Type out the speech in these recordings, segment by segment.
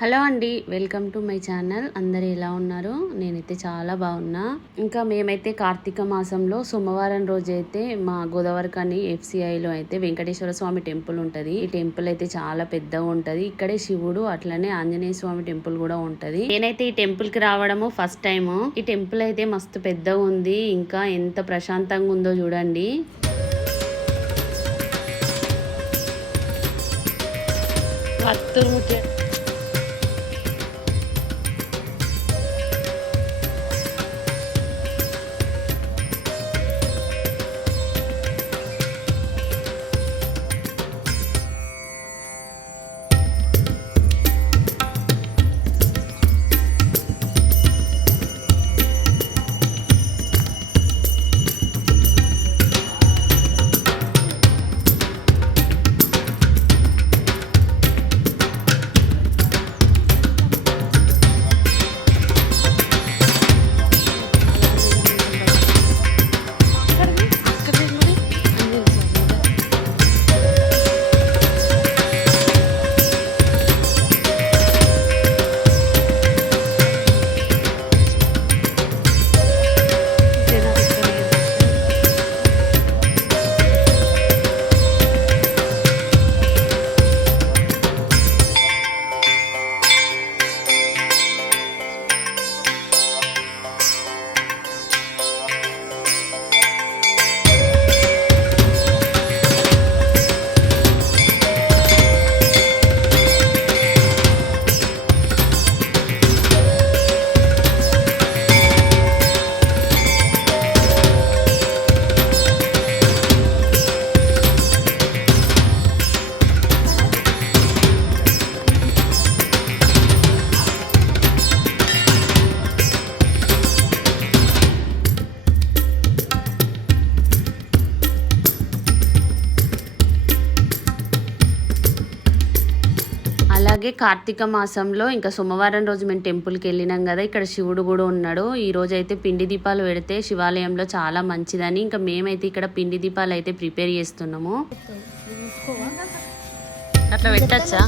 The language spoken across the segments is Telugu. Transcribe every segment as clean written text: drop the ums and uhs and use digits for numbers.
హలో అండి, వెల్కమ్ టు మై ఛానల్. అందరు ఎలా ఉన్నారు? నేనైతే చాలా బాగున్నా. ఇంకా మేమైతే కార్తీక మాసంలో సోమవారం రోజు అయితే మా గోదావరికని FCIలో అయితే వెంకటేశ్వర స్వామి టెంపుల్ ఉంటుంది. ఈ టెంపుల్ అయితే చాలా పెద్దగా ఉంటది. ఇక్కడే శివుడు అట్లనే ఆంజనేయ స్వామి టెంపుల్ కూడా ఉంటది. నేనైతే ఈ టెంపుల్ కి రావడము ఫస్ట్ టైం. ఈ టెంపుల్ అయితే మస్తు పెద్దగా ఉంది. ఇంకా ఎంత ప్రశాంతంగా ఉందో చూడండి. అలాగే కార్తీక మాసంలో ఇంకా సోమవారం రోజు మేము టెంపుల్కి వెళ్ళినాం కదా, ఇక్కడ శివుడు కూడా ఉన్నాడు. ఈ రోజు అయితే పిండి దీపాలు పెడితే శివాలయంలో చాలా మంచిదని ఇంకా మేమైతే ఇక్కడ పిండి దీపాలు అయితే ప్రిపేర్ చేస్తున్నాము. అట్లా పెట్టచ్చా?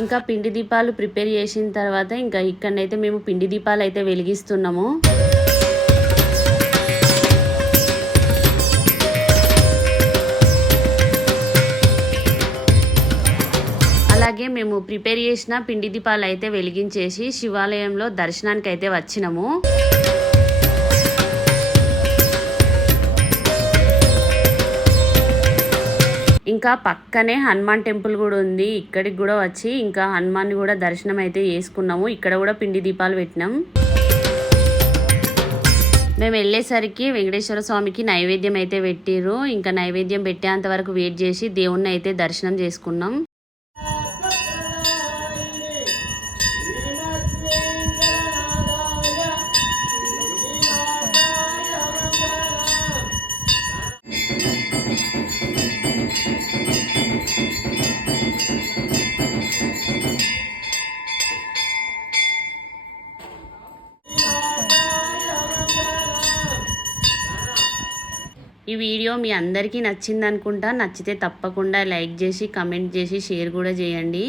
ఇంకా పిండి దీపాలు ప్రిపేర్ చేసిన తర్వాత ఇంకా ఇక్కడనైతే మేము పిండి దీపాలు అయితే వెలిగిస్తున్నాము. అలాగే మేము ప్రిపేర్ చేసిన పిండి దీపాలు అయితే వెలిగించేసి శివాలయంలో దర్శనానికి అయితే వచ్చినాము. ఇంకా పక్కనే హనుమాన్ టెంపుల్ కూడా ఉంది. ఇక్కడికి కూడా వచ్చి ఇంకా హనుమాన్ కూడా దర్శనం అయితే చేసుకున్నాము. ఇక్కడ కూడా పిండి దీపాలు పెట్టినాం. మేము వెళ్ళేసరికి వెంకటేశ్వర స్వామికి నైవేద్యం అయితే పెట్టిర్రు. ఇంకా నైవేద్యం పెట్టేంత వరకు వెయిట్ చేసి దేవుణ్ణి అయితే దర్శనం చేసుకున్నాం. ఈ వీడియో మీ అందరికీ నచ్చింది అనుకుంటా. నచ్చితే తప్పకుండా లైక్ చేసి, కమెంట్ చేసి, షేర్ కూడా చేయండి.